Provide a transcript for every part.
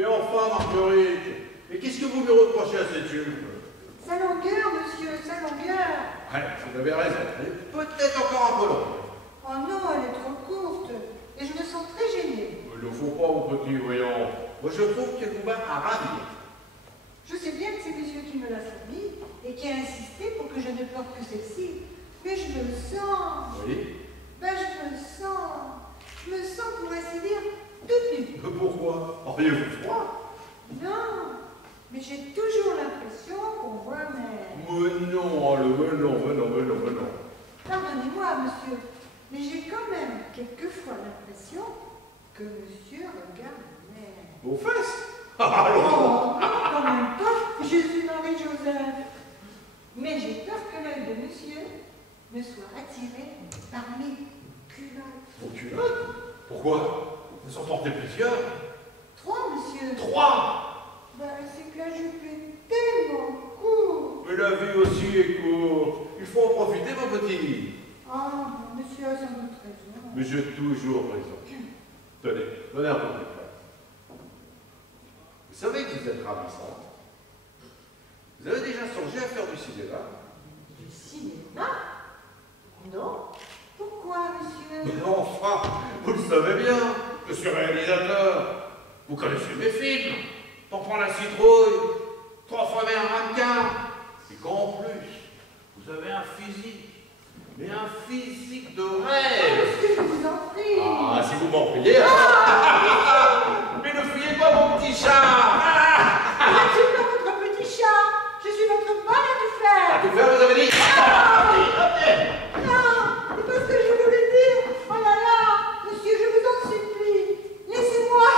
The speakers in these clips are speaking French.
Mais enfin, Marguerite, mais qu'est-ce que vous lui reprochez à cette jupe? Sa longueur, monsieur, sa longueur. Ouais, vous avez raison. Elle est peut-être encore un peu longue. Oh non, elle est trop courte. Et je me sens très gênée. Il ne faut pas, mon petit, voyons. Moi, je trouve qu'elle vous va à ravir. Je sais bien que c'est monsieur qui me l'a fournie et qui a insisté pour que je ne porte que celle-ci. Mais je me sens. Oui. Ben, je me sens. Je me sens, pour ainsi dire, toute nue. Pourquoi? Auriez-vous froid? Non, mais j'ai toujours l'impression qu'on voit mes... Mais non, mais non. Pardonnez-moi, monsieur, mais j'ai quand même quelquefois l'impression que monsieur regarde mes... Vos fesses? Oh, Allons. non, quand même pas, Jésus-Marie-Joseph. Mais j'ai peur que l'œil de monsieur ne soit attiré par mes culottes. Vos culottes? Pourquoi? Elles sont portées plusieurs. 3, monsieur. 3! Ben, c'est que la jupe est tellement courte. Mais la vie aussi est courte. Il faut en profiter, mon petit. Ah, monsieur a sans doute raison. Mais j'ai toujours raison. Tenez, donnez un peu de place. Vous savez que vous êtes ravissante. Vous avez déjà songé à faire du cinéma? Du cinéma? Non. Pourquoi, monsieur? Mais enfin, vous le savez bien, je suis réalisateur. Vous connaissez mes films. T'en prends la citrouille, 3 fois un ramequin. Et qu'en plus, vous avez un physique. Mais un physique de Ah, rêve. monsieur, je vous en prie. Ah, si vous m'en priez. Mais ne fuyez pas mon petit chat. Je ne suis pas votre petit chat. Je suis votre bonne à tout faire. À tout faire, vous avez dit. Non, c'est pas ce que je voulais dire. Oh là là, monsieur, je vous en supplie. Laissez-moi.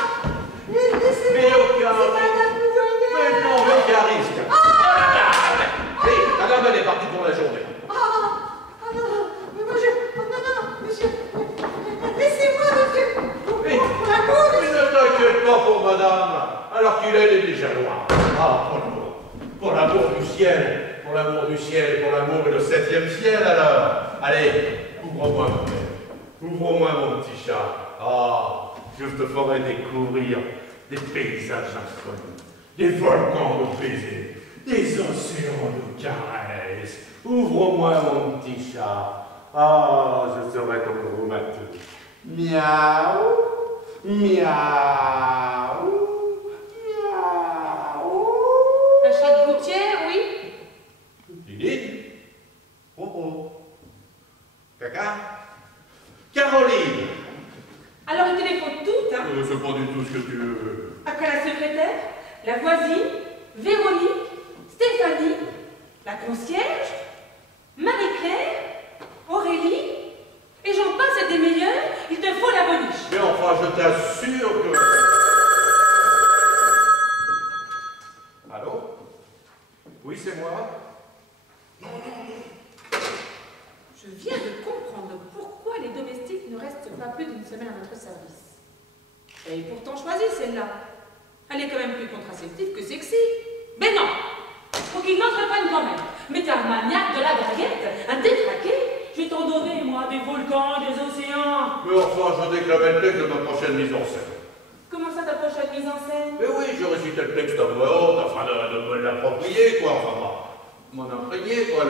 Laissez-moi. Mais aucun. C'est madame, vous voyez. Mais non, mais aucun risque. Hé, la dame, elle est partie pour la journée. Ah non, mais moi je... Oh non, non, monsieur. Laissez-moi, monsieur. Pour l'amour de... Mais ne t'inquiète pas pour madame, alors qu'il est déjà loin. Ah, pour l'amour du ciel, pour l'amour du ciel, pour l'amour et le 7e ciel, alors. Allez, ouvre-moi, ma mère. Ouvre-moi, mon petit chat. Ah, je te ferai découvrir des paysages inconnus, des volcans de baisers, des océans de caresses. Ouvre-moi, mon petit chat. Ah, je serai ton gros matou. Miaou, miaou, miaou. Un chat de gouttière, oui. Lily? Oh. Caca? Caroline? Alors il téléphone toutes, hein. C'est pas du tout ce que tu veux. Après la secrétaire, la voisine, Véronique, Stéphanie, la concierge, Marie-Claire, Aurélie, et j'en passe et des meilleurs, il te faut la boniche. Mais enfin, je t'assure que... Allô? Oui, c'est moi? Je viens de comprendre pourquoi les domestiques ne restent pas plus d'une semaine à notre service. Et pourtant choisi celle-là. Elle est quand même plus contraceptive que sexy. Mais non! Faut qu'il n'entreprenne quand même. Mais t'es un maniaque de la baguette, un détraqué. Je vais t'en donner, moi, des volcans, des océans. Mais enfin, je déclamais le texte de ma prochaine mise en scène. Comment ça, ta prochaine mise en scène? Mais oui, je récitais le texte à voix haute, afin de me l'approprier, quoi, enfin, m'en imprégner, quoi,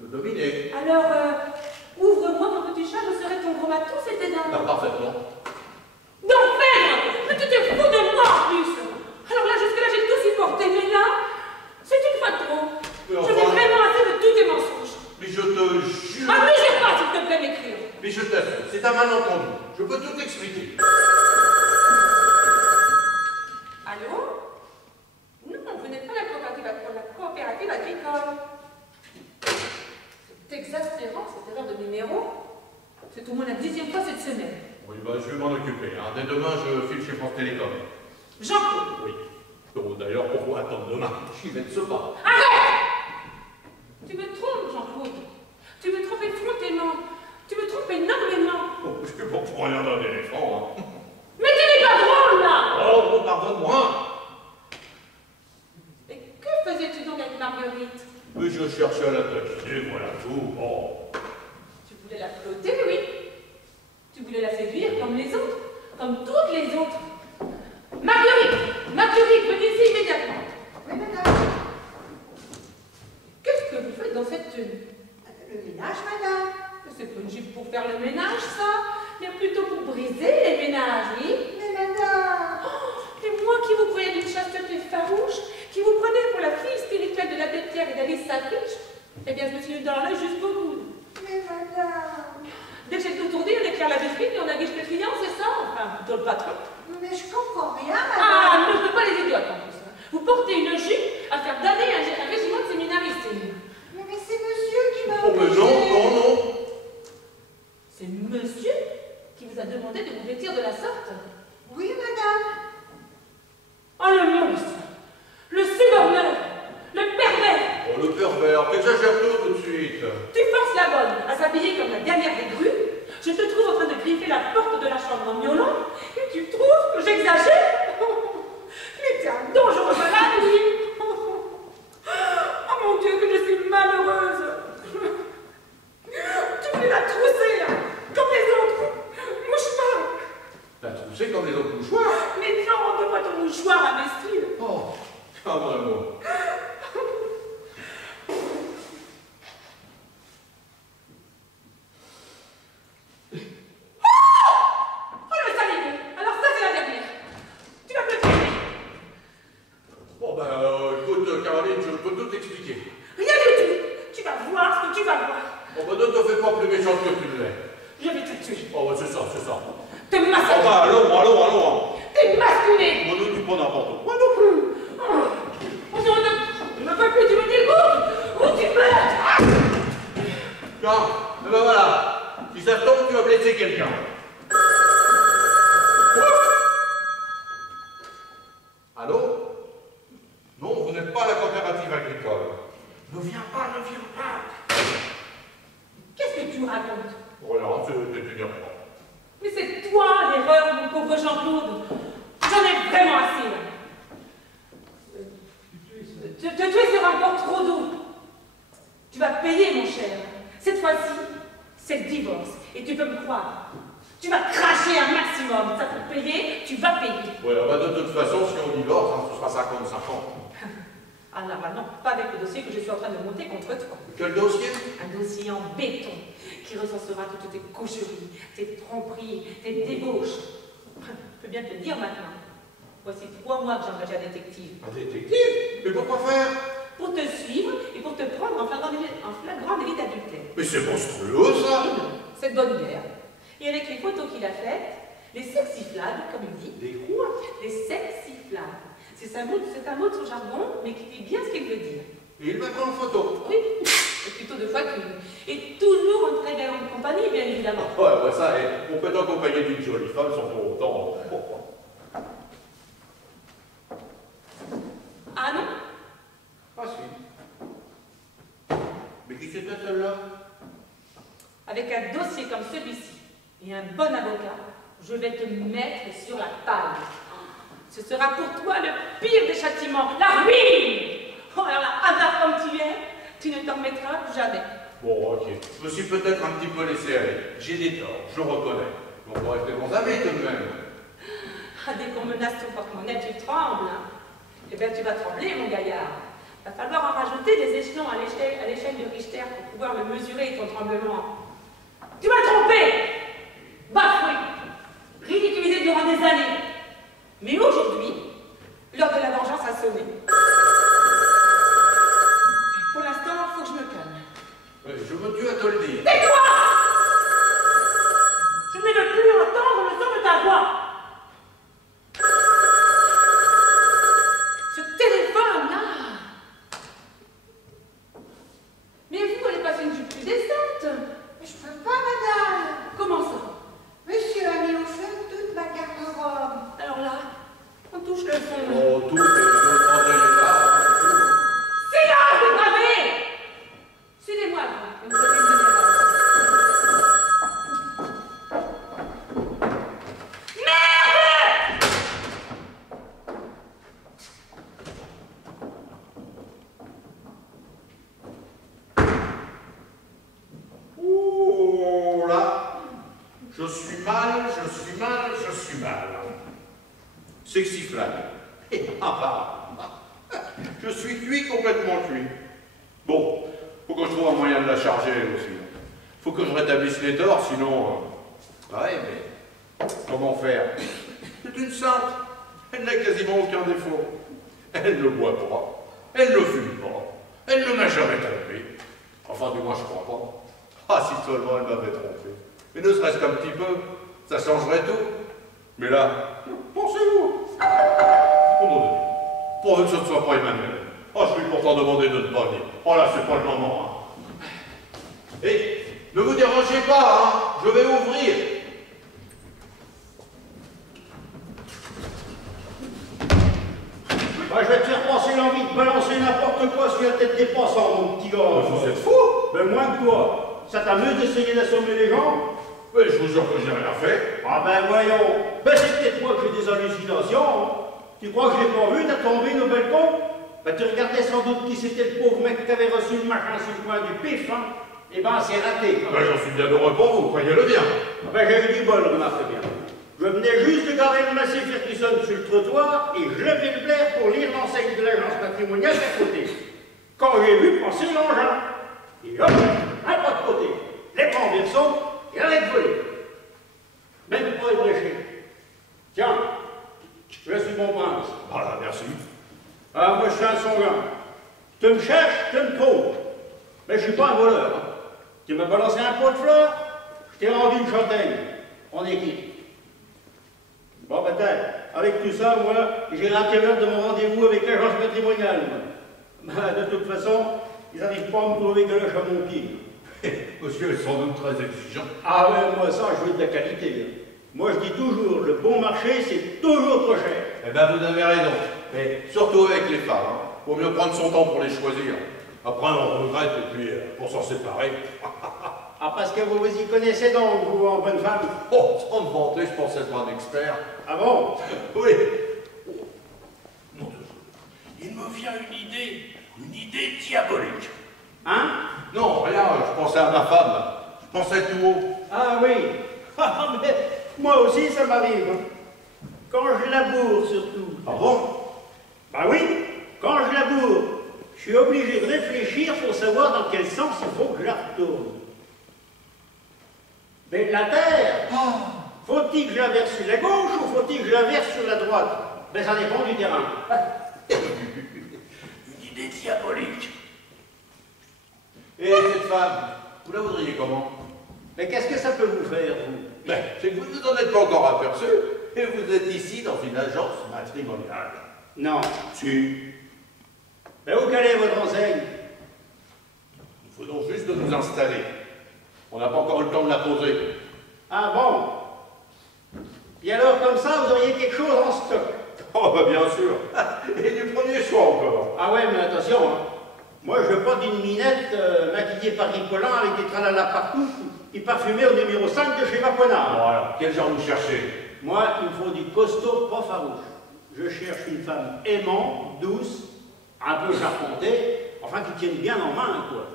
le dominer. Alors, ouvre-moi mon petit chat, je serai ton gros matou, c'était dingue. Ah, parfaitement. D'enfer! Mais tu t'es fou de moi en plus! Alors là, jusque-là, j'ai tout supporté, mais là, c'est une fois de trop. Mais Je enfin- vais vraiment assez de tous tes mensonges. Mais je te jure... Ah, mais j'ai pas, s'il te plaît, m'écrire. Mais je t'assure, c'est un malentendu. Je peux tout expliquer. Allô? Non, vous n'êtes pas la coopérative agricole. C'est exaspérant, cette erreur de numéro. C'est au moins la 10e fois cette semaine. Oui, bah, je vais m'en occuper. Hein. Dès demain, je file chez France Télécom. Jean-Claude! Oui. Oh, d'ailleurs, pourquoi attendre demain? J'y vais de ce pas. Arrête! Tu me trompes, Jean-Claude. Tu me trompes effrontément. Tu me trompes énormément. Oh, je suis pas pour rien d'un éléphant. Hein. Mais tu n'es pas drôle, là! Oh, pardonne-moi. Et que faisais-tu donc avec Marguerite? Mais je cherchais à la taquiner, voilà tout. Oh. Tu voulais la flotter, oui. Tu voulais la séduire comme les autres, comme toutes les autres. Marguerite! Turik, venez ici immédiatement. Oui, madame. Qu'est-ce que vous faites dans cette tenue? Le ménage, madame. C'est pas une jupe pour faire le ménage, ça, mais plutôt pour briser les ménages, oui. Mais madame. Oh, et moi qui vous croyais d'une chasteté farouche, qui vous prenais pour la fille spirituelle de l'abbé Pierre et d'Alice Sapritch, eh bien, je me suis mis dans l'œil jusqu'au bout. Mais madame. Dès que j'ai tout tourné, on éclaire la vitrine et on aguiche le client, c'est ça? Enfin, plutôt le patron. Mais je comprends rien, madame. Ah, ne faites pas les idiotes en plus. Vous portez une jupe à faire damner un régiment de séminaristes. Mais c'est monsieur qui m'a Oh, mais non, non, non. C'est monsieur qui vous a demandé de vous vêtir de la sorte? Oui, madame. Oh, le monstre! Le suborneur! Le pervers! Oh, le pervers, t'exagères tout de suite. Tu forces la bonne à s'habiller comme la dernière des grues. Je te trouve en train de griffer la porte de la chambre en miaulant et tu trouves que j'exagère? Mais t'es un dangereux malade, lui! Oh mon Dieu, que je suis malheureuse! Tu voulais la trousser, hein, comme les autres mouchoirs! T'as troussé comme les autres mouchoirs. Mais non, donne-moi ton mouchoir, imbécile! Oh, pas vraiment. Oh le salive! Alors ça c'est la dernière! Tu vas me le tuer! Bon, ben, écoute, Caroline, je peux tout expliquer. Rien du tout! Tu vas voir ce que tu vas voir! Oh, ben, ne te fais pas plus méchante que tu ne l'es. Je vais te tuer! Oh, ben, c'est ça, c'est ça. T'es Oh, massacré! ben, allons. T'es masculé! Moi, ne dis pas n'importe quoi non plus. Oh, je ne peux plus, tu me dégoûtes! Ou tu meurs! Tiens, et ben voilà. Si ça tombe, tu vas blesser quelqu'un. Allô? Non, vous n'êtes pas la coopérative agricole. Ne viens pas. Qu'est-ce que tu racontes? Voilà, c'est une erreur. Mais c'est toi l'erreur, mon pauvre Jean-Claude! J'en ai vraiment assez, là! Te tuer sera encore trop doux! Tu vas payer, mon cher! Cette fois-ci, c'est le divorce, et tu peux me croire. Tu vas cracher un maximum, ça pour payer, tu vas payer. Ouais, bah de toute façon, si on divorce, hein, ce sera 50-50. Ah là, maintenant, pas avec le dossier que je suis en train de monter contre toi. Quel dossier? Un dossier en béton qui recensera toutes tes coucheries, tes tromperies, tes débauches. Je peux bien te le dire maintenant. Voici 3 mois que j'ai engagé un détective. Un détective? Mais pourquoi faire? Pour te suivre et pour te prendre en flagrant délit d'adultère. Mais c'est monstrueux, ça! Et non, c'est de bonne guerre. Et avec les photos qu'il a faites, les sexiflades, comme il dit. Des quoi? Les sexiflades. C'est un mot de son jargon, mais qui dit bien ce qu'il veut dire. Et il m'a pris en photo. Oui, et plutôt 2 fois qu'une. Et toujours en très galante compagnie, bien évidemment. Ouais, ça, on peut accompagner d'une jolie femme sans pour autant. Ah non? Ah si. Mais qui c'était celle-là? Avec un dossier comme celui-ci et un bon avocat, je vais te mettre sur la paille. Ce sera pour toi le pire des châtiments, la ruine! Oh, alors là, hasard comme tu es, tu ne t'en remettras jamais. Bon, ok. Je me suis peut-être un petit peu laissé aller. J'ai des torts, je reconnais. On va rester bons amis tout de même. Ah, dès qu'on menace ton porte-monnaie, tu trembles. Hein. Eh bien, tu vas trembler, mon gaillard. Va falloir en rajouter des échelons à l'échelle de Richter pour pouvoir me mesurer ton tremblement. Tu m'as trompé! Bafoué! Ridiculisé durant des années. Mais aujourd'hui, l'heure de la vengeance a sonné. Pour l'instant, il faut que je me calme. Mais je me tue à te le dire. Tais-toi! Je ne veux plus entendre le son de ta voix. Ce téléphone-là. Mais vous voulez passer une jupe plus décente? Mais je peux pas, madame. Comment ça? Monsieur a mis au feu toute ma garde-robe. Alors là, on touche le fond. Oh, tout, je prendrai les barres, c'est tout. Silence, dépravé! Suivez-moi, vous me donnez une demi-heure. Merde! Oh là, je suis mal. Sexy flag. Enfin, je suis cuit, complètement cuit. Bon, faut que je trouve un moyen de la charger aussi. Faut que je rétablisse les torts, sinon... Ouais, mais comment faire? C'est une sainte. Elle n'a quasiment aucun défaut. Elle ne boit pas. Elle ne fume pas. Elle ne m'a jamais trompé. Enfin, du moins, je crois pas. Ah, si seulement elle m'avait trompé. Mais ne serait-ce qu'un petit peu, ça changerait tout. Mais là, pensez-vous? Oh mon Dieu, pourvu que ce ne soit pas Emmanuel. Oh, je lui ai pourtant demandé de ne pas venir. Oh là, c'est pas le moment. Hein. Et ne vous dérangez pas, hein. Je vais ouvrir. Bah, je vais te faire passer l'envie de balancer n'importe quoi sur la tête des passants, mon petit gars. Vous êtes fou? Ben, moins que toi. Ça t'amuse d'essayer d'assommer les gens? Mais je vous jure que j'ai rien fait. Ah ben voyons. Ben, c'est peut-être moi que j'ai des hallucinations. Hein. Tu crois que je l'ai pas vu? T'as tombé au balcon? Ben, tu regardais sans doute qui c'était le pauvre mec qui avait reçu le machin sur le coin du pif, hein? Eh ben, c'est raté. Ben, j'en suis bien heureux pour vous, croyez-le bien. Ah ben, j'ai eu du bol, remarque bien. Je venais juste de garer le massif Ferguson sur le trottoir et je levais le blaire pour lire l'enseigne de l'agence patrimoniale d'à côté. Quand j'ai vu passer l'engin, et hop, un pas de côté, les bras en verson, et arrête de voler. Même pas ébréché. Tiens, je suis mon prince. Voilà, merci. Ah, moi je suis un sanguin. Tu me cherches, tu me trouves. Mais je suis pas un voleur. Hein. Tu m'as balancé un pot de fleurs, je t'ai rendu une châtaigne. On est quitte. Bon, peut-être. Avec tout ça, moi, j'ai l'intérêt de mon rendez-vous avec l'agence patrimoniale. Ben, de toute façon, ils n'arrivent pas à me trouver que le chat à mon pied. Monsieur est sans doute très exigeant. Ah ouais, moi, ça, je veux de la qualité. Hein. Moi, je dis toujours, le bon marché, c'est toujours trop cher. Eh ben, vous avez raison. Mais surtout avec les femmes, hein. Vaut mieux prendre son temps pour les choisir. Après, on regrette, et puis, pour s'en séparer. Ah, parce que vous vous y connaissez donc, vous, en bonne femme? Oh, sans me vanter, je pensais être un expert. Ah bon? Oui. Mon Dieu. Il me vient une idée diabolique. Hein? Non, rien, je pensais à ma femme. Je pensais tout haut. Ah oui. Ah, mais moi aussi, ça m'arrive. Hein. Quand je laboure, surtout. Ah bon? Bah oui, quand je laboure, je suis obligé de réfléchir pour savoir dans quel sens il faut que je la retourne. Mais la terre, faut-il que je la verse sur la gauche ou faut-il que je la verse sur la droite? Ben ça dépend du terrain. Une idée diabolique. Et cette femme, vous la voudriez comment? Mais qu'est-ce que ça peut vous faire, vous? Ben, c'est que vous ne vous en êtes pas encore aperçu. Et vous êtes ici dans une agence matrimoniale. Non. Si. Ben où quelle est votre enseigne? Il faut donc juste de nous installer. On n'a pas encore eu le temps de la poser. Ah bon? Et alors, comme ça, vous auriez quelque chose en stock? Oh, bah bien sûr. Et du premier choix encore. Ah ouais, mais attention, hein. Moi, je veux pas d'une minette maquillée par Ripollin avec des tralala partout et parfumée au numéro 5 de chez Vaponard. Voilà. Quel genre vous cherchez? Moi, il me faut du costaud, pas farouche. Je cherche une femme aimante, douce, un peu charpentée, enfin qui tienne bien en main, quoi.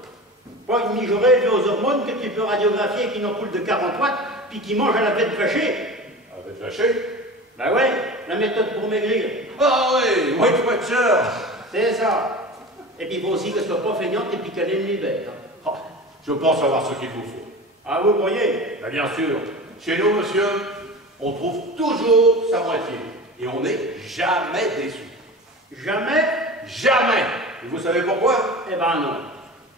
Pas une mijaurée élevée aux hormones que tu peux radiographier avec une ampoule de 40 watts, puis qui mange à la bête vachée. À bête vachée? Bah ouais, la méthode pour maigrir. Ah oui, Weight Watcher. C'est ça. Et puis il faut aussi qu'elle soit pas feignante et puis qu'elle ait une libère. Oh, je pense avoir ce qu'il vous faut. Ah, vous croyez? Ben, bien sûr. Chez nous, monsieur, on trouve toujours sa moitié. Et on n'est jamais déçu. Jamais? Jamais. Et vous savez pourquoi? Eh ben non.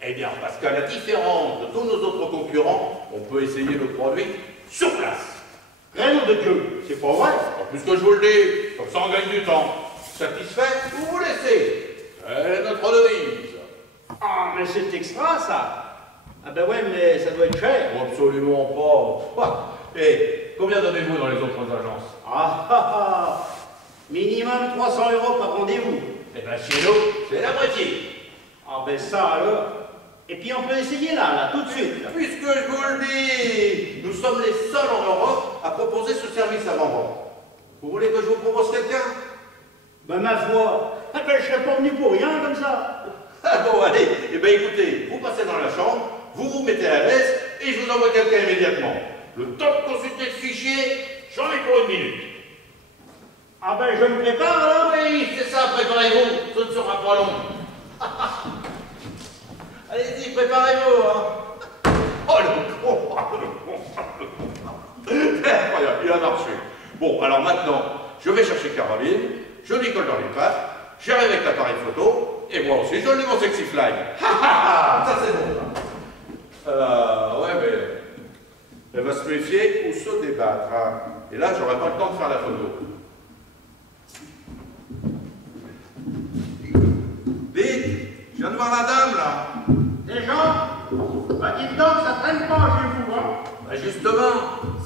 Eh bien, parce qu'à la différence de tous nos autres concurrents, on peut essayer le produit sur place. Rien de Dieu, c'est pas vrai. En plus que je vous le dis, comme ça on gagne du temps. Satisfait, vous vous laissez. C'est notre devise. Ah, mais c'est extra, ça. Ah ben ouais, mais ça doit être cher. Absolument pas. Et combien donnez-vous dans les autres agences? Ah. Minimum 300 € par rendez-vous. Eh bien, chez nous, c'est la moitié. Ah ben ça alors. Et puis on peut essayer là, tout de suite. Là. Puisque je vous le dis, nous sommes les seuls en Europe à proposer ce service avant-vente. Vous voulez que je vous propose quelqu'un? Ben ma foi, ah ben, je serais pas venu pour rien comme ça. Ah bon, allez, eh bien écoutez, vous passez dans la chambre, vous vous mettez à l'aise et je vous envoie quelqu'un immédiatement. Le temps de consulter le fichier, j'en ai pour 1 minute. Ah ben, je me prépare, alors. Oui, c'est ça, préparez-vous, ce ne sera pas long. Allez-y, préparez-vous, hein. Oh, le con. Incroyable, il a marché. Bon, alors maintenant, je vais chercher Caroline, je lui colle dans les pattes, j'arrive avec l'appareil photo, et moi aussi, je lis mon sexy fly. Ça c'est bon, là. Ouais, mais elle va se méfier ou se débattre, hein. Et là, j'aurai pas le temps de faire la photo. Dites, je viens de voir la dame, là. Des gens, bah dites donc, ça traîne pas chez vous, hein. Bah justement,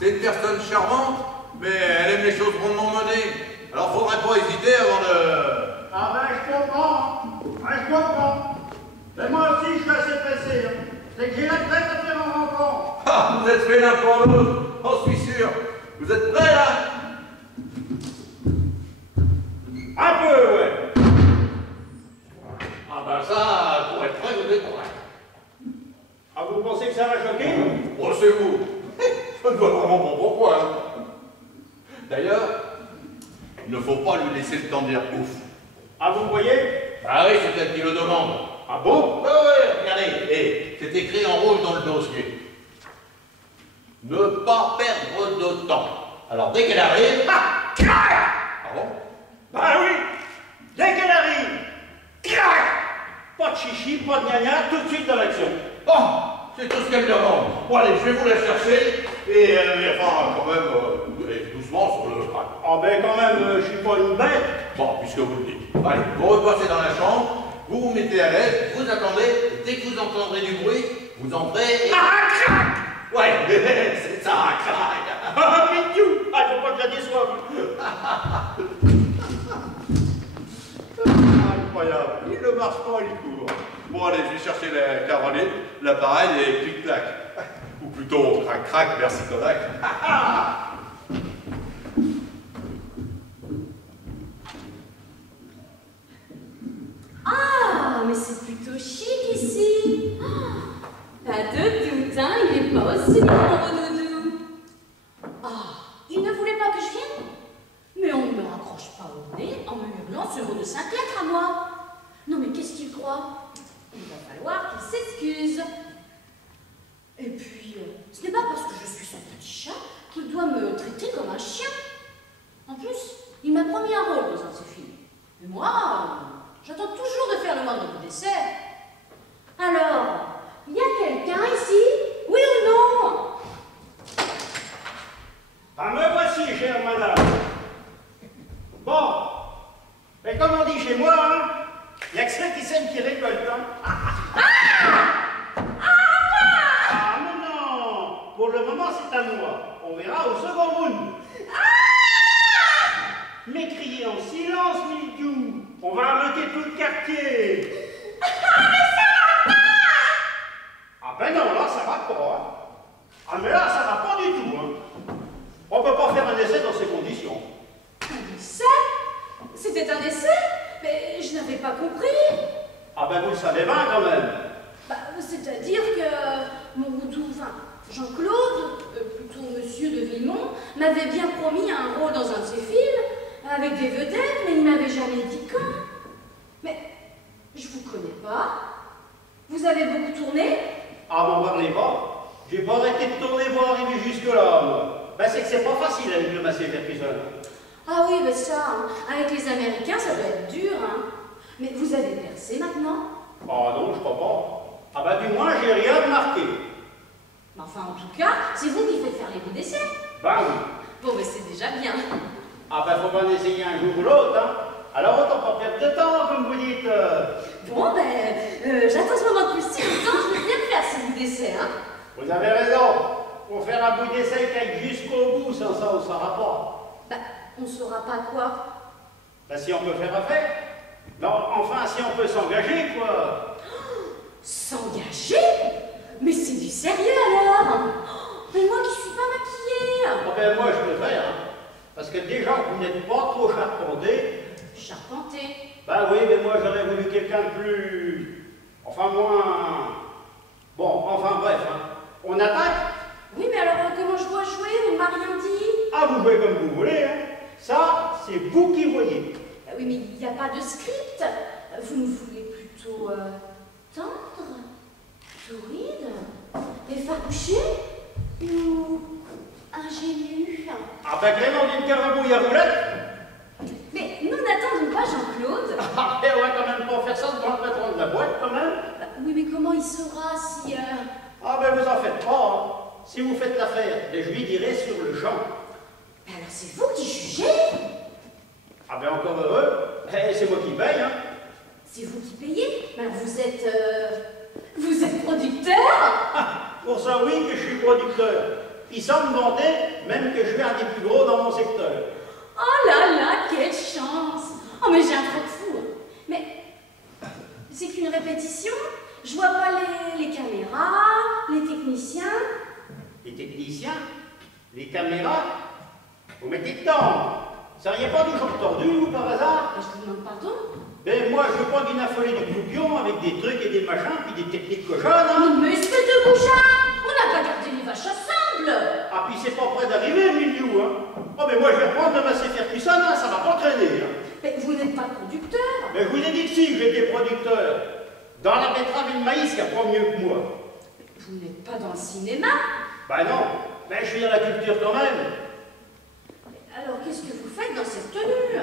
c'est une personne charmante, mais elle aime les choses rondement menées. Alors faudrait pas hésiter avant de... Ah ben, je comprends. Ah, je comprends. Mais moi aussi, je suis assez pressé. Hein. C'est que j'ai la tête à faire un rencontre. Ah, vous êtes fait l'un pour l'autre, j'en suis sûr. Vous êtes prêts, là? Un peu, ouais. Ah ben ça, pour être prêt, vous êtes prêts. Ah, vous pensez que ça va choquer? Oh, c'est vous. Je ne vois vraiment pas pourquoi. Hein. D'ailleurs, il ne faut pas lui laisser le temps de dire ouf. Ah, vous voyez? Ah oui, c'est elle qui le demande. Ah bon? Oui, oui, regardez, et c'est écrit en rouge dans le dossier. Ne pas perdre de temps. Alors, dès qu'elle arrive... Ah, crac! Ah bon? Bah oui! Dès qu'elle arrive, crac! Pas de chichi, pas de gna-gna, tout de suite dans l'action. Oh, c'est tout ce qu'elle demande. Bon, allez, je vais vous la chercher, et enfin, quand même, doucement sur le crâne. Ah ben quand même, je suis pas une bête. Bon, puisque vous le dites. Allez, vous repassez dans la chambre, vous vous mettez à l'aise, vous attendez, et dès que vous entendrez du bruit, vous entrez et... Ah, crac! Ouais, c'est ça, crac! Ah, Pitou! Ah, faut pas que je la déçoive. Incroyable, il ne marche pas, il court. Bon, allez, je vais chercher la Caroline, l'appareil et clic-clac. Ou plutôt, crac-crac, merci Kodak. Ah, mais c'est plutôt chic ici. Pas de doute, hein, il est pas aussi libre, mon doudou. Ah, il ne voulait pas que je vienne? Mais on ne me raccroche pas au nez en me hurlant ce mot de 5 lettres à moi. Non, mais qu'est-ce qu'il croit? Il va falloir qu'il s'excuse. Et puis, ce n'est pas parce que je suis son petit chat qu'il doit me traiter comme un chien. En plus, il m'a promis un rôle dans un de ses films. Et moi, j'attends toujours de faire le moindre du dessert. Alors, il y a quelqu'un ici? Oui ou non? Ah, me voici, chère madame. Bon, mais comme on dit chez moi, hein, il n'y a que ceux qui s'aiment qui récoltent. Hein. Ah, mais non! Pour le moment, c'est à moi. On verra au second round. Mais criez en silence, Mildiou. On va ameuter tout le quartier. Ah ben non, là, ça va pas. Hein. Ah mais là, ça va pas du tout. Hein. On peut pas faire un essai dans ces conditions. Un décès? C'était un décès? Mais je n'avais pas compris. Ah ben vous le savez bien quand même. Bah, c'est-à-dire que mon doudou, enfin, Jean-Claude, plutôt Monsieur de Villemont, m'avait bien promis un rôle dans un de ses films, avec des vedettes, mais il m'avait jamais dit quand. Mais je vous connais pas. Vous avez beaucoup tourné? Ah m'en parlez pas. J'ai pas arrêté de tourner pour arriver jusque-là, moi. Ben c'est que c'est pas facile avec le massé Ferguson. Ah oui, mais ça, hein, avec les Américains, ça doit être dur, hein. Mais vous avez percé maintenant? Ah non, je crois pas. Ah ben du moins, j'ai rien remarqué. Mais enfin, en tout cas, c'est vous qui faites faire les coups d'essai. Ben oui. Bon, mais c'est déjà bien. Ah ben faut pas en essayer un jour ou l'autre, hein. Alors autant pas perdre de temps, comme vous dites. Bon, ben, j'attends ce moment depuis si longtemps, je veux bien le faire, ce bout d'essai, hein. Vous avez raison. Pour faire un bout d'essai qui aille jusqu'au bout, sans ça, on ne saura pas. Bah, on saura pas quoi. Ben si on peut faire affaire. Non, enfin, si on peut s'engager, quoi. S'engager? Mais c'est du sérieux, alors. Mais moi qui suis pas maquillée. Ah ben moi, je peux faire, hein. Parce que déjà, vous n'êtes pas trop charpenté. Charpenté. Ben oui, mais moi, j'aurais voulu quelqu'un de plus... Enfin, moins... Bon, enfin, bref, hein. On attaque? Oui, mais alors comment je dois jouer? On m'a rien dit. Ah, vous jouez comme vous voulez, hein. ça, c'est vous qui voyez. Ah oui, mais il n'y a pas de script. Vous nous voulez plutôt tendre, torride, effarouché ou ingénu? Ah ben, Clémentine Carabouille à roulette. Mais nous n'attendons pas Jean-Claude. Ah, mais on va quand même pas faire ça devant le patron de la boîte, quand même. Oui, mais comment il saura si... Ah ben, vous en faites pas, hein. Si vous faites l'affaire, ben, je lui dirai sur le champ. Mais alors c'est vous qui jugez? Ah ben, encore heureux. Eh, c'est moi qui paye, hein. C'est vous qui payez? Mais alors vous êtes producteur? Pour ça, oui, que je suis producteur. Il semble vanter même que je suis un des plus gros dans mon secteur. Oh là là, quelle chance! Oh mais j'ai un trop de fou. Mais c'est qu'une répétition. Je vois pas les caméras, les techniciens. Les techniciens, les caméras, vous mettez dedans. Ça rien pas du genre tordu, ou par hasard? Je vous demande pardon. Ben moi, je veux pas d'une affolée du croupion avec des trucs et des machins, puis des techniques cochonnes, hein. Mais espèce de bouchard! On n'a pas gardé les vaches ensemble! Ah, puis c'est pas près d'arriver, Milieu, hein. Oh, mais moi, je vais reprendre de ma Ferguson, hein, ça va pas traîner, hein. Mais vous n'êtes pas producteur! Mais je vous ai dit que si, j'étais producteur. Dans la betterave et le maïs, il n'y a pas mieux que moi. Vous n'êtes pas dans le cinéma? Ben non, ben je suis dans la culture quand même. Alors qu'est-ce que vous faites dans cette tenue?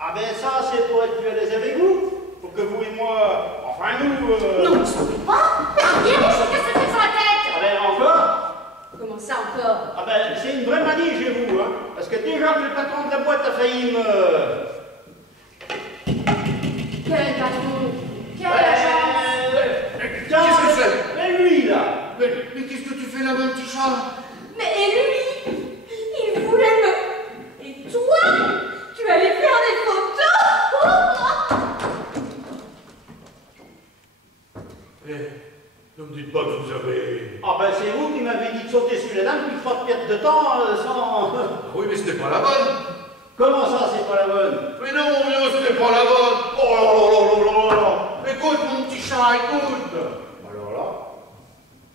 Ah ben ça, c'est pour être plus à l'aise avec vous. Pour que vous et moi, enfin nous... Non, ne sauvez pas! Regardez, je casse la tête sur la tête! Ah ben encore? Comment ça encore? Ah ben c'est une vraie manie chez vous, hein. Parce que déjà que le patron de la boîte a failli me... Quel patron? Quelle agence? Qu'est-ce que c'est? Mais lui, là. Mais qu'est-ce que tu fais là, mon petit Charles? Mais et lui? Il voulait me... Et toi? Tu allais faire des photos? Ne me dites pas que vous avez... Ah ben c'est vous qui m'avez dit de sauter sur les dames, puis pas de perte de temps sans... Oui, mais c'était pas la bonne. Comment ça, c'est pas la bonne? Mais non, c'était pas la bonne. Oh là là là là là là. Écoute, mon petit chat, écoute. Alors là,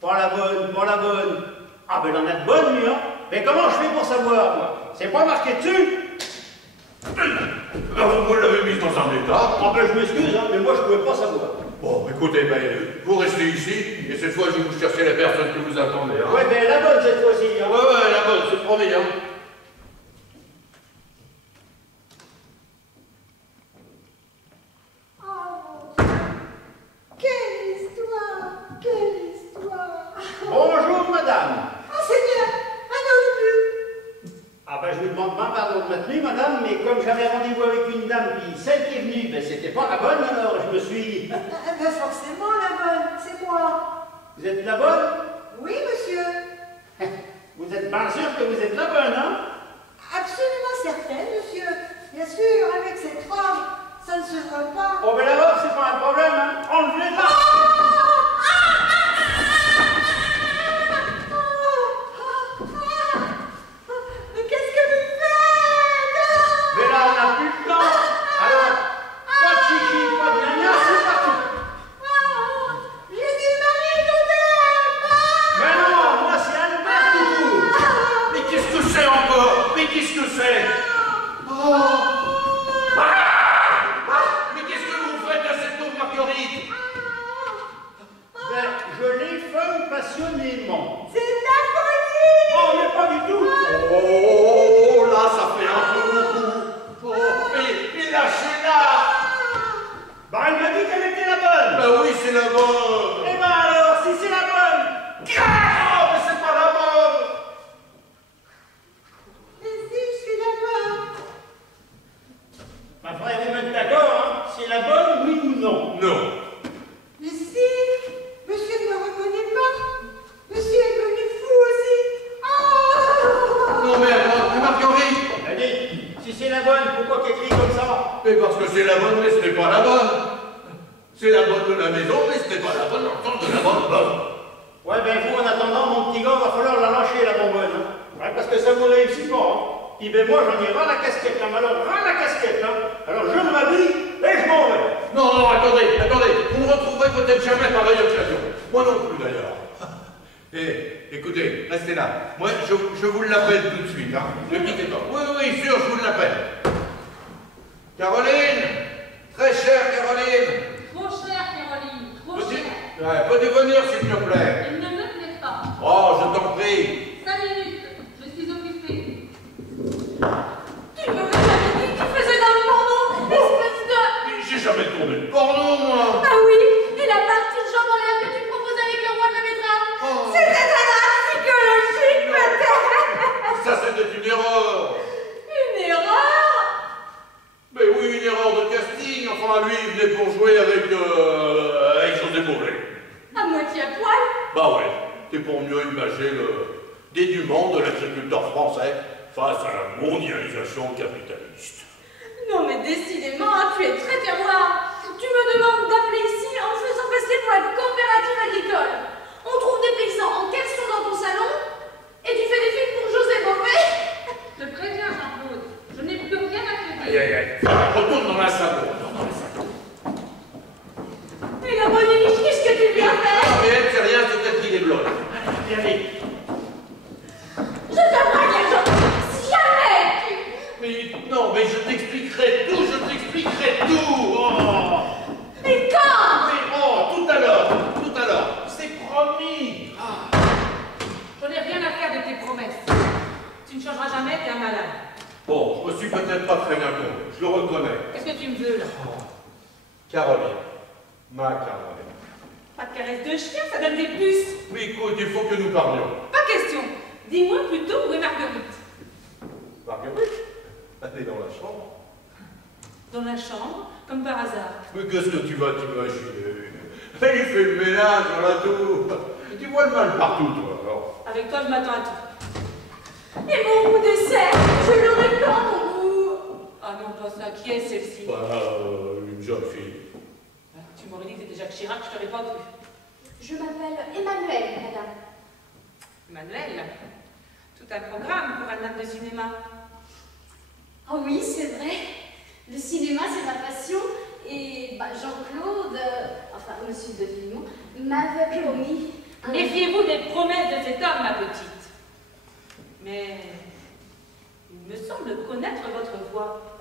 pas la bonne, pas la bonne. Ah ben il en a de bonnes, lui, hein. Mais comment je fais pour savoir, moi? C'est pas marqué dessus? Vous l'avez mise dans un état. Ah ben je m'excuse, hein, mais moi je pouvais pas savoir. Bon, écoutez, ben, vous restez ici, et cette fois, je vais vous chercher la personne que vous attendez. Hein. Ouais, ben la bonne cette fois-ci, hein. Ouais, la bonne, c'est promis, hein. Oh, quelle histoire! Quelle histoire! Bonjour, madame. Ah, c'est bien! Un homme Ah ben je vous demande pas pardon de ma tenue, madame, mais comme j'avais rendez-vous avec une dame, puis celle qui est venue, ben c'était pas la bonne, alors je me suis... Ben forcément la bonne, c'est moi. Vous êtes la bonne? Oui, monsieur. Vous êtes bien sûr que vous êtes la bonne, hein? Absolument certaine, monsieur. Bien sûr, avec cette robe, ça ne se voit pas. Oh ben la robe, c'est pas un problème, hein? Enlevez-la! Mais qu'est-ce que vous faites? Mais là, on n'a plus de temps! Alors, pas de chichi, pas de gna-gna, c'est parti! J'ai du mari tout Mais non, moi c'est Albert Toutou! Mais qu'est-ce que c'est encore? Mais qu'est-ce que c'est? Oh! Mais qu'est-ce que vous faites à cette pauvre Marguerite? Ben, je l'effeuille passionnément. C'est de la folie! Oh, mais pas du tout! Oh, là, ça fait un peu beaucoup. Oh, mais lâchez-la! Bah, elle m'a dit qu'elle était la bonne! Ben oui, c'est la bonne. Eh ben alors, si c'est la bonne! Ah, mais c'est pas la bonne. Mais si, je suis la bonne. Ma frère, vous êtes d'accord, hein? C'est la bonne, oui ou non? Non. Mais si, monsieur ne me reconnaît pas. Monsieur est devenu fou aussi. Oh! Non, mais Marguerite. Allez, si c'est la bonne, pourquoi qu'elle crie comme ça? Mais parce que c'est la bonne, mais ce n'est pas la bonne. C'est la bonne de la maison, mais ce n'est pas la bonne dans le sens de la bonne. Ouais, ben vous, en attendant, mon petit gars, va falloir la lâcher, la bonbonne, hein? Ouais, parce que ça vous réussit pas, hein? Puis ben moi, j'en ai ras la casquette, hein? Alors, ras la casquette, hein? Alors, je m'habille et je m'en vais. Non, attendez. Vous ne retrouverez peut-être jamais pareille occasion. Moi non plus, d'ailleurs. Écoutez, restez là. Moi, je vous l'appelle tout de suite, hein. Ne quittez pas. Oui, Oui, sûr, je vous l'appelle. Caroline! Très chère Caroline! Trop cher, Caroline, trop cher. Ouais, peux-tu venir, s'il te plaît? Il ne me plaît pas. Oh, je t'en prie. 5 minutes, je suis occupée. Tu me l'avais dit que tu faisais dans le porno, espèce de... Mais j'ai jamais tourné de porno, moi. Ah oui, et la partie de jambes en l'air que tu proposes avec le roi de la betterave. Oh. C'était un art psychologique, peut-être. Ça, c'était une erreur. Une erreur. Mais oui, une erreur de casting. Enfin, lui, il venait pour jouer avec José Bové. À moitié à poil. Bah ouais, c'est pour mieux imager le dénuement de l'agriculteur français face à la mondialisation capitaliste. Non mais décidément, tu es très terroir. Tu me demandes d'appeler ici en faisant passer pour la coopérative agricole. On trouve des paysans en caleçon dans ton salon et tu fais des films pour José Bové. Je te préviens, Jean-Claude, je n'ai plus rien à te dire. Aïe, aïe, aïe. Retourne dans la salle. Et la Monique, qu'est-ce que tu viens faire? Ah, mais elle, c'est rien, c'est peut-être qu'il est blonde. Allez, allez. Je te braque, jamais. Mais non, mais je t'expliquerai tout, Oh. Et quand? Mais oh, tout à l'heure, c'est promis. Ah. J'en ai rien à faire de tes promesses. Tu ne changeras jamais, t'es un malade. Bon, je me suis peut-être pas très bien tombé, je le reconnais. Qu'est-ce que tu me veux, là? Caroline, ma Caroline. Pas de caresse de chien, ça donne des puces. Mais écoute, il faut que nous parlions. Pas question. Dis-moi plutôt où est Marguerite. Marguerite, elle est dans la chambre. Dans la chambre, comme par hasard. Mais qu'est-ce que tu vas t'imaginer? Il fait le ménage, voilà tout. Et tu vois le mal partout, toi, alors. Avec toi, je m'attends à tout. Et mon goût dessert, je le réclame, mon goût. Ah non, pas ça. Qui est celle-ci? Une jeune fille. Tu m'aurais dit que c'était Jacques Chirac, je t'aurais pas cru. Je m'appelle Emmanuel, madame. Emmanuel, tout un programme pour un âme de cinéma. Oh oui, c'est vrai. Le cinéma, c'est ma passion. Et Jean-Claude, enfin monsieur de Villemont, m'avait promis un... Méfiez-vous des promesses de cet homme, ma petite. Mais il me semble connaître votre voix.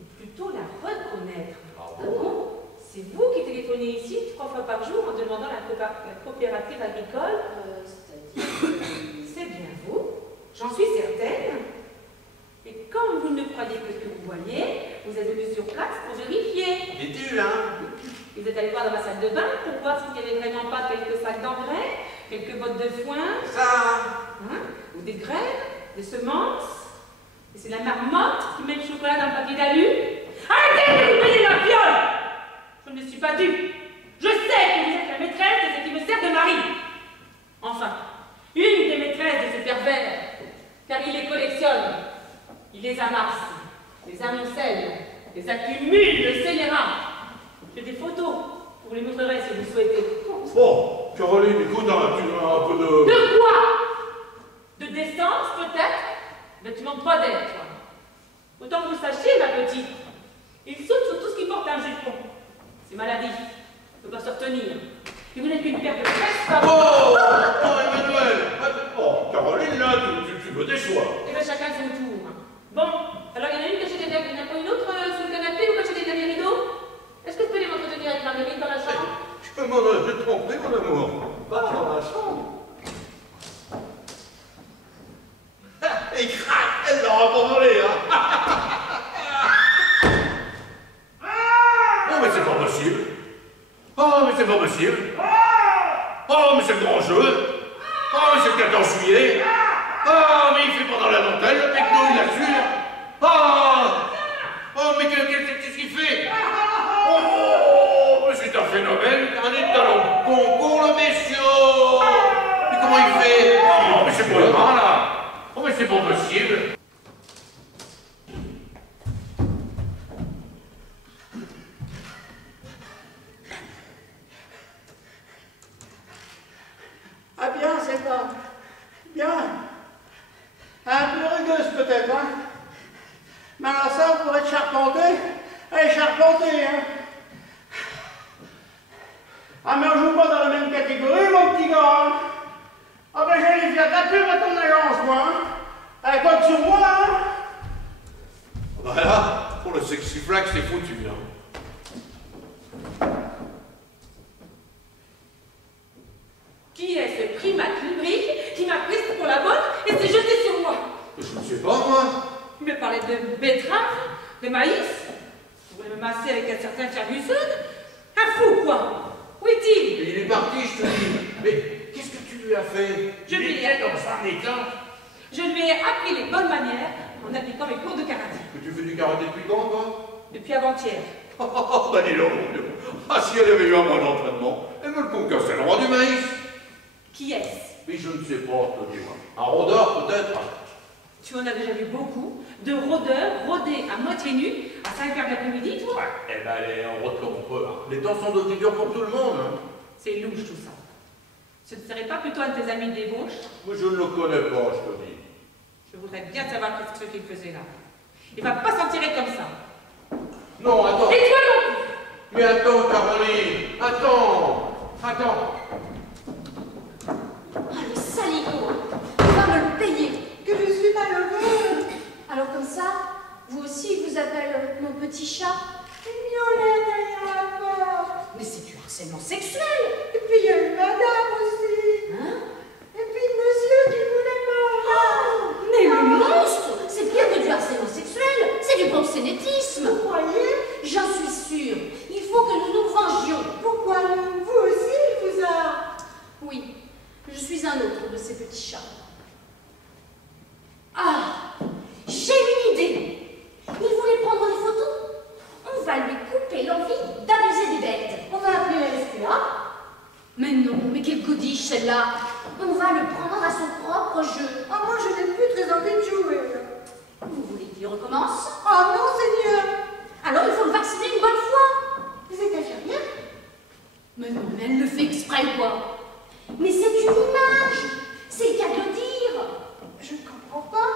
Ou plutôt la reconnaître. Ah bon? C'est vous qui téléphonez ici 3 fois par jour en demandant la coopérative agricole? C'est-à-dire... C'est bien vous, j'en suis certaine. Et comme vous ne croyez que ce que vous voyez, vous êtes venu sur place pour vérifier. Et tu, hein? Vous êtes allé voir dans ma salle de bain pour voir s'il n'y avait vraiment pas quelques sacs d'engrais, quelques bottes de foin, Ça. hein, ou des graines, des semences. Et c'est la marmotte qui met le chocolat dans le papier d'alu. Arrêtez de vous payer la fiole! Je ne suis pas dupe. Je sais que vous êtes la maîtresse de ce qui me sert de mari. Enfin, une des maîtresses de ce pervers, car il les collectionne, il les amasse, les amoncelle, les accumule, le scélérat. J'ai des photos, vous les montrerai si vous le souhaitez. Bon, Caroline, écoute, hein, tu as un peu de... De quoi? De décence, peut-être? Mais tu manques pas d'air, toi. Autant que vous sachiez, ma petite, il saute sur tout ce qui porte un jupon. C'est maladif, il ne peut pas se retenir. Et vous n'êtes qu'une paire de fesses, pas... Oh, Emmanuel! Oh, Caroline, là, tu me déçois. Et bien chacun son tour. Bon, alors il y en a une cachée derrière, il n'y en a pas une autre sur le canapé ou cachée derrière les rideaux? Est-ce que je peux les m'entretenir avec Marguerite dans la chambre? Je peux m'en tromper, mon amour. Pas dans la chambre. Et crac, elle l'aura pas volé, hein. Oh, mais c'est pas possible. Oh, mais c'est pas possible. Oh, mais c'est le grand jeu. Oh, mais c'est le 14 juillet. Oh, mais il fait pas dans la dentelle, le techno, il assure. Oh, mais qu'est-ce qu'il fait? Oh, mais c'est un phénomène, un étalon de concours, le messieurs. Mais comment il fait? Oh, mais c'est pas le mal, là. Oh, mais c'est pas possible. Ah bien, c'est pas... Bien. Un peu rugueuse peut-être, hein. Mais alors ça, pour être charpenté, elle est charpentée, hein. Ah mais on joue pas dans la même catégorie, mon petit gars, hein. Ah ben j'allais faire ta pub à ton agence, moi, hein. Elle compte sur moi, hein. sifflac, c'est foutu, hein. Qui est ce primate lubrique qui m'a prise pour la bonne et s'est jeté sur moi? Je ne sais pas, moi. Il me parlait de betterave, de maïs. Il voulait me masser avec un certain Ferguson. Un fou, quoi. Où est-il? Et il est parti, je te dis. Mais qu'est-ce que tu lui as fait? Je lui ai dans un étang. Je lui ai appris les bonnes manières en appliquant mes cours de karaté. Que tu fais du karaté depuis quand, toi? Depuis avant-hier. Oh, bah dis donc. Ah, si elle avait eu un mois d'entraînement, elle me le concassait le roi du maïs. Qui est-ce? Mais je ne sais pas, te dis-moi. Un rôdeur, peut-être? Tu en as déjà vu beaucoup de rôdeurs rôder à moitié nus à 5 heures de l'après-midi, toi? Ouais, eh ben, allez, on rôde comme on peut, hein. Les temps sont devenus durs pour tout le monde, hein. C'est louche tout ça. Ce ne serait pas plutôt un de tes amis de débauche? Moi, je ne le connais pas, je te dis. Je voudrais bien savoir ce qu'il faisait là. Il va pas s'en tirer comme ça. Non, attends. Et toi non plus! Mais attends, Caroline. Attends. Attends. Ah, le saligo! Il va me le payer! Que je suis malheureuse. Alors comme ça, vous aussi, il vous appelle mon petit chat? Mignolette derrière la porte. Mais c'est du harcèlement sexuel! Et puis il y a une madame aussi. Hein? Et puis le monsieur qui voulait pas. Mais le monstre! C'est bien que du harcèlement sexuel! C'est du proxénétisme! Vous croyez? J'en suis sûre! Il faut que nous nous vengions! Pourquoi nous? Vous aussi, il vous a. Oui, je suis un autre de ces petits chats. Ah! J'ai une idée! Il voulait prendre des photos? On va lui couper l'envie d'abuser des bêtes. On va appeler la SPA. Mais non, mais quelle godiche celle-là! On va le prendre à son propre jeu. Ah, moi, je n'ai plus très envie de jouer. Vous voulez qu'il recommence? Oh non, Seigneur. Alors il faut le vacciner une bonne fois! Vous êtes infirmière? Mais non, mais elle le fait exprès ou quoi? Mais c'est une image! C'est le cas de le dire! Je ne comprends pas.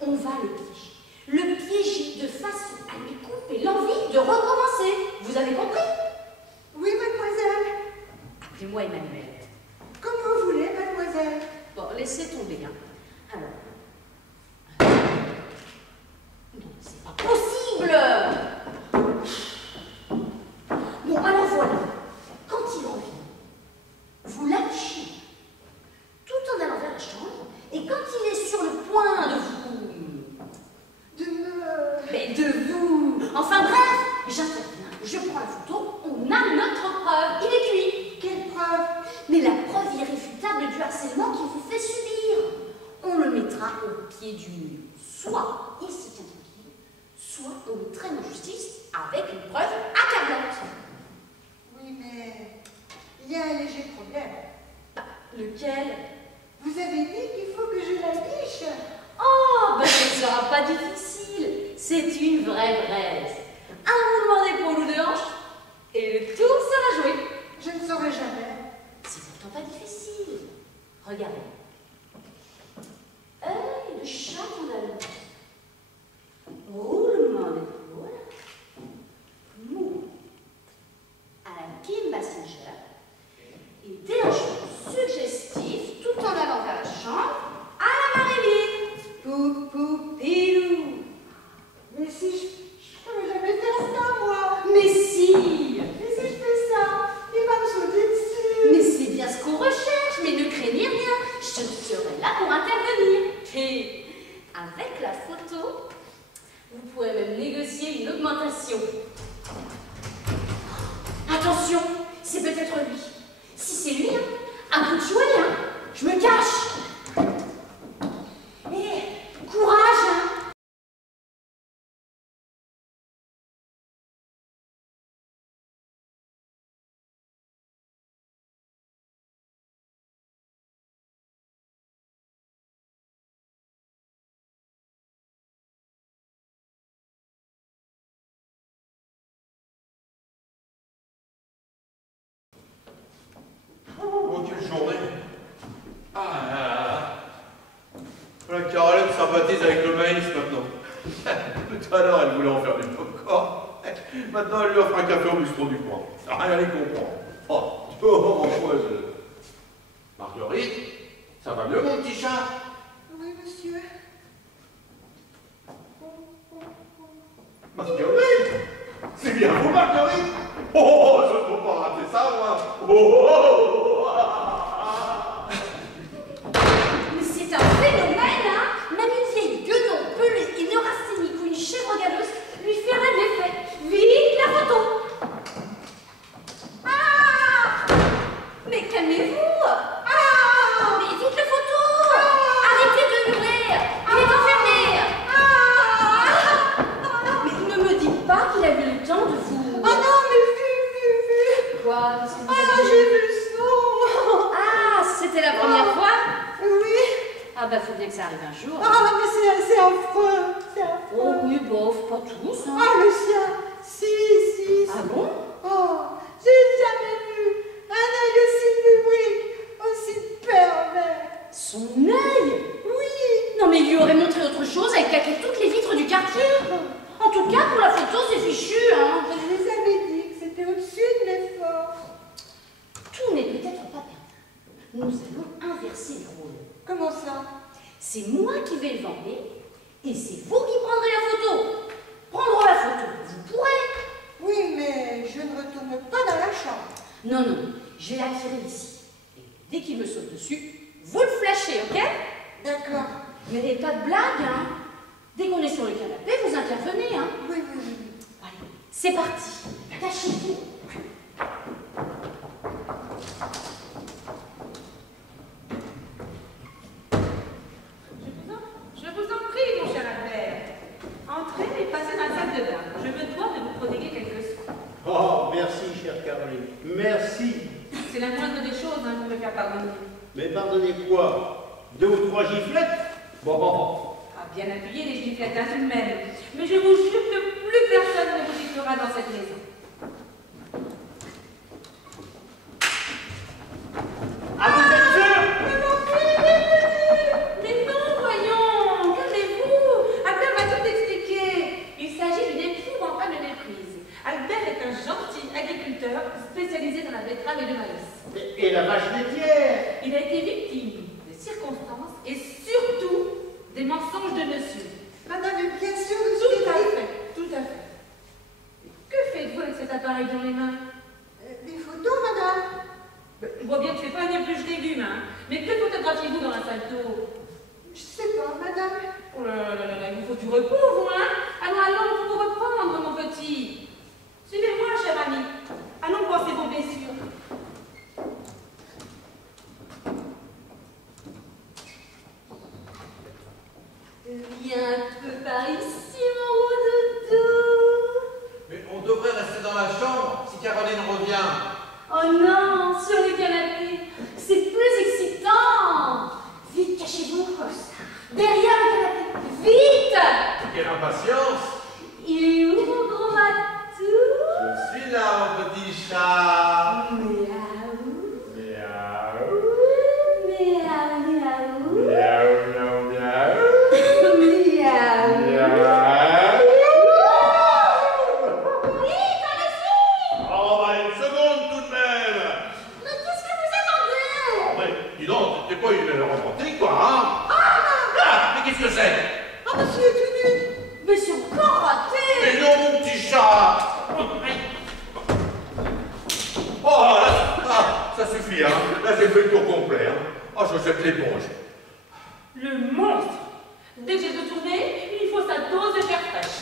On va le piéger. Le piéger de façon à lui couper l'envie de recommencer. Vous avez compris? Oui, mademoiselle. Appelez-moi Emmanuel. Comme vous voulez, mademoiselle. Bon, laissez tomber, hein. Alors. Non, c'est pas possible! Bon, alors voilà. Quand il revient, vous l'affichez tout en allant vers la chambre, et quand il est sur le point de vous... Mais de vous... Enfin bref, j'interviens, je prends la photo, on a notre preuve, il est cuit. Quelle preuve? Mais la preuve irréfutable du harcèlement qu'il vous fait subir. On le mettra au pied du mur. Soit il se tient tranquille, soit on le traîne en justice avec une preuve accablante. Oui, mais il y a un léger problème. Lequel? Vous avez dit qu'il faut que je la biche. Oh, ben ce ne sera pas difficile. C'est une vraie braise. Un mouvement d'épaule ou de hanche, et le tour sera joué. Je ne saurais jamais. C'est pourtant pas difficile. Regardez. Œil de chat en allemand. Roulement d'épaule. Mouvement. À la Kim Basinger. Et déhanchement suggestif tout en allant vers la chambre. À la Marilyn. Pou, pou, pilou. Mais si je peux jamais faire ça, moi. Mais si. Et si je fais ça, il va me sauter dessus. Mais c'est bien ce qu'on recherche, mais ne craignez rien, je serai là pour intervenir. Et avec la photo, vous pourrez même négocier une augmentation. Attention, c'est peut-être lui. Si c'est lui, hein, un coup de jouet, hein, je me cache. Et courage, hein. Oh, quelle journée. La Caroline sympathise avec le maïs maintenant. Tout à l'heure, elle voulait en faire du popcorn. Maintenant, elle lui offre un café au bistrot du coin. Rien à y comprendre. Oh, mangeuse. Marguerite, ça va mieux, mon petit chat? Oui, monsieur. Marguerite! C'est bien vous, Marguerite? Oh, je ne peux pas rater ça, moi. Oh. Mais c'est un phénomène, hein? Même une vieille guenon pelée et neurasthénique ou une chèvre galeuse lui ferait de l'effet. Vite la photo! Ah! Mais calmez-vous! Ah! Mais vite la photo! Arrêtez de hurler! Il est enfermé! Mais ne me dites pas qu'il a eu le temps de vous... Ah non, mais vu. Quoi? Qu'est-ce que vous Ah, avez dit? j'ai vu le son. Ah, c'était la première fois? Oui. Ah bah faut bien que ça arrive un jour. Ah, mais c'est affreux. C'est affreux. Oh oui, bof, pas tous, hein. Ah, le sien. Si. Ah bon? Oh, j'ai jamais vu un œil aussi lubrique, aussi pervers. Son œil? Oui. Non mais il lui aurait montré autre chose avec claquer toutes les vitres du quartier. En tout cas, pour la photo, c'est fichu, hein. Je vous avais dit que c'était au-dessus de mes forces. Tout n'est peut-être pas perdu. Nous allons inverser les rôles. Comment ça? C'est moi qui vais le vendre et c'est vous qui prendrez la photo. Prendre la photo, vous pourrez. Oui, mais je ne retourne pas dans la chambre. Non, je vais l'attirer ici. Et dès qu'il me saute dessus, vous le flashez, ok? D'accord. Mais pas de blague, hein. Dès qu'on est sur le canapé, vous intervenez, hein. Oui. Allez, c'est parti. Cachez-vous. Je vous en prie, mon cher Albert. Entrez et passez dans la salle de bain. Je me dois de vous prodiguer quelques soins. Oh, merci, chère Caroline. Merci. C'est la moindre des choses hein, pour me faire pardonner. Mais pardonnez quoi? 2 ou 3 giflettes? Bon. Ah, bien appuyé les giflettes hein, tout de même. Mais je vous jure que plus personne ne vous giflera dans cette maison. Ah, vous êtes sûr? Mais non, voyons, calmez-vous. Albert m'a tout expliqué. Il s'agit d'une épouvantable méprise. Albert est un gentil agriculteur spécialisé dans la betterave et le maïs. Et la vache laitière? Il a été victime de circonstances et surtout des mensonges de monsieur. Madame est bien sûre de ce Tout qu'il à a fait. fait, tout à fait. Que faites-vous avec cet appareil dans les mains? Des photos, madame? Je vois bien que c'est pas un épluche légumes, hein. Mais que photographiez-vous dans la salle d'eau? Je sais pas, madame. Oh là là là là, il vous faut du repos, vous, hein. Allons, pour vous reprendre, mon petit. Suivez-moi, cher ami. Allons penser vos blessures. Viens un peu par ici, mon gros doudou. Mais on devrait rester dans la chambre si Caroline revient. Oh non, sur le canapé, c'est plus excitant. Vite, cachez-vous. Derrière le canapé, vite. Quelle impatience! Il est où, mon gros matou? Je suis là, mon petit chat. Miaou. Miaou. Miaou, miaou. Miaou, miaou, miaou. Miaou. Miaou. Vite, allez-y. Oh, bah, une seconde tout de même. Mais qu'est-ce que vous attendez? Oh, mais dis donc, t'es pas une romantique, quoi, hein? Ah, mais qu'est-ce que c'est? Ah, monsieur est tout nu. Mais c'est encore raté. Mais non, mon petit chat. Oh, là, ça suffit, hein. Là, j'ai fait le tour complet, hein. Oh, je jette l'éponge. Le monstre. Dès que j'ai retourné, il faut sa dose de chair fraîche.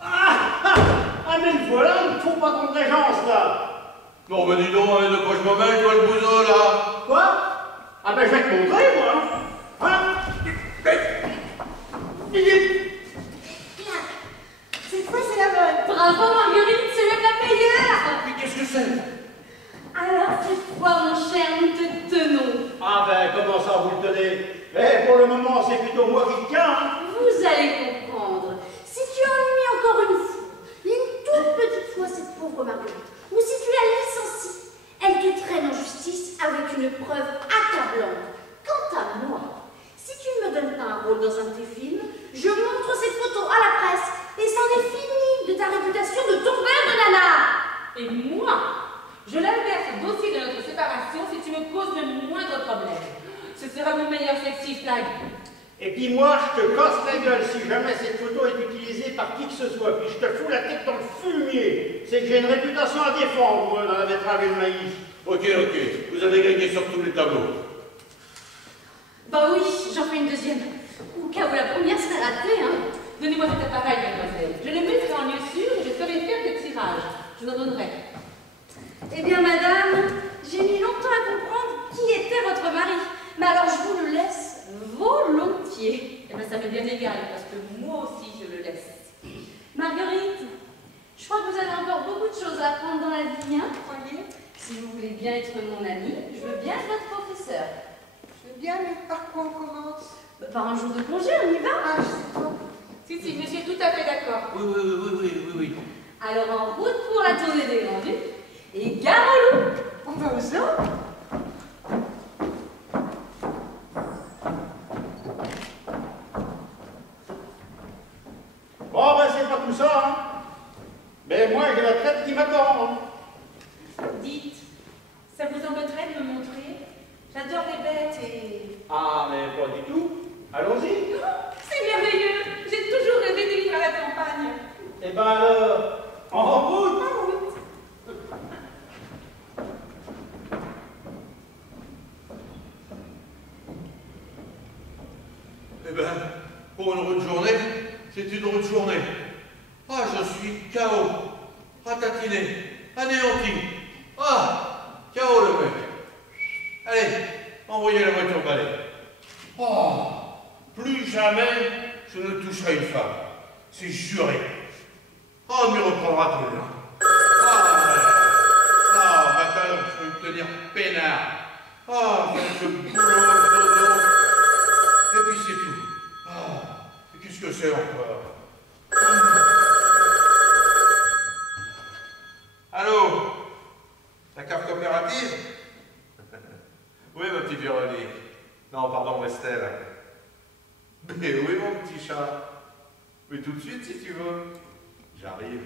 Ah, mais voilà, il ne faut pas qu'on régence, là. Non, mais dis donc, de quoi je me mêle, toi, le bouseau, là? Quoi? Ah, ben, je vais te montrer, moi. Hein? Cette fois, c'est la bonne. Bravo, Marguerite, c'est même la meilleure. Mais qu'est-ce que c'est? Alors, cette fois, mon cher, nous te tenons. Ah, ben, comment ça, vous le tenez? Eh, pour le moment, c'est plutôt moi qui le tiens, hein. Vous allez comprendre. Si tu ennuies encore une toute petite fois cette pauvre Marguerite, ou si tu la licencies, elle te traîne en justice avec une preuve accablante. Quant à moi, si tu ne me donnes pas un rôle dans un de tes films, je montre gueule si jamais cette photo est utilisée par qui que ce soit, puis je te fous la tête dans le fumier. C'est que j'ai une réputation à défendre, moi, dans la betterave et le maïs. Ok, vous avez gagné sur tous les tableaux. Bah oui, j'en fais une deuxième. Au cas où la première serait ratée, hein. Donnez-moi cet appareil, mademoiselle. Je le mettrai en lieu sûr et je ferai faire des tirages. Je vous en donnerai. Eh bien, madame, j'ai mis longtemps à comprendre qui était votre mari. Mais alors, je vous le laisse volontiers. Eh bien, ça m'est bien égal, parce que moi aussi, je le laisse. Marguerite, je crois que vous avez encore beaucoup de choses à apprendre dans la vie, hein, Croyez? si vous voulez bien être mon amie, je veux bien être votre professeur. Je veux bien, mais par quoi on commence? Bah, par un jour de congé, on y va. Ah, je sais pas. Si, je suis tout à fait d'accord. Oui. Alors, en route pour la tournée des Grands-Ducs, et gare au loup. On va au zoo? Bon, ben, c'est pas tout ça, hein. Mais moi, j'ai la traite qui m'attend, hein. Dites, ça vous embêterait de me montrer? J'adore les bêtes et... Ah, mais pas du tout. Allons-y. C'est merveilleux! J'ai toujours rêvé de vivre à la campagne. Eh ben alors, en route. En route. Eh ben, pour une route journée, c'est une route journée. Ah, je suis KO, ratatiné, anéanti. Ah, KO le mec. Allez, envoyez la voiture balai. Oh, plus jamais je ne toucherai une femme. C'est juré. Oh, on m'y reprendra tout le temps. Maintenant, je peux me tenir peinard. Ah, c'est le boulot, dodo. Et puis c'est tout. Ah, et qu'est-ce que c'est encore? Allô? La carte coopérative? Oui, ma petite Véronique. Non, pardon, Estelle. Mais oui, mon petit chat. Mais tout de suite, si tu veux. J'arrive.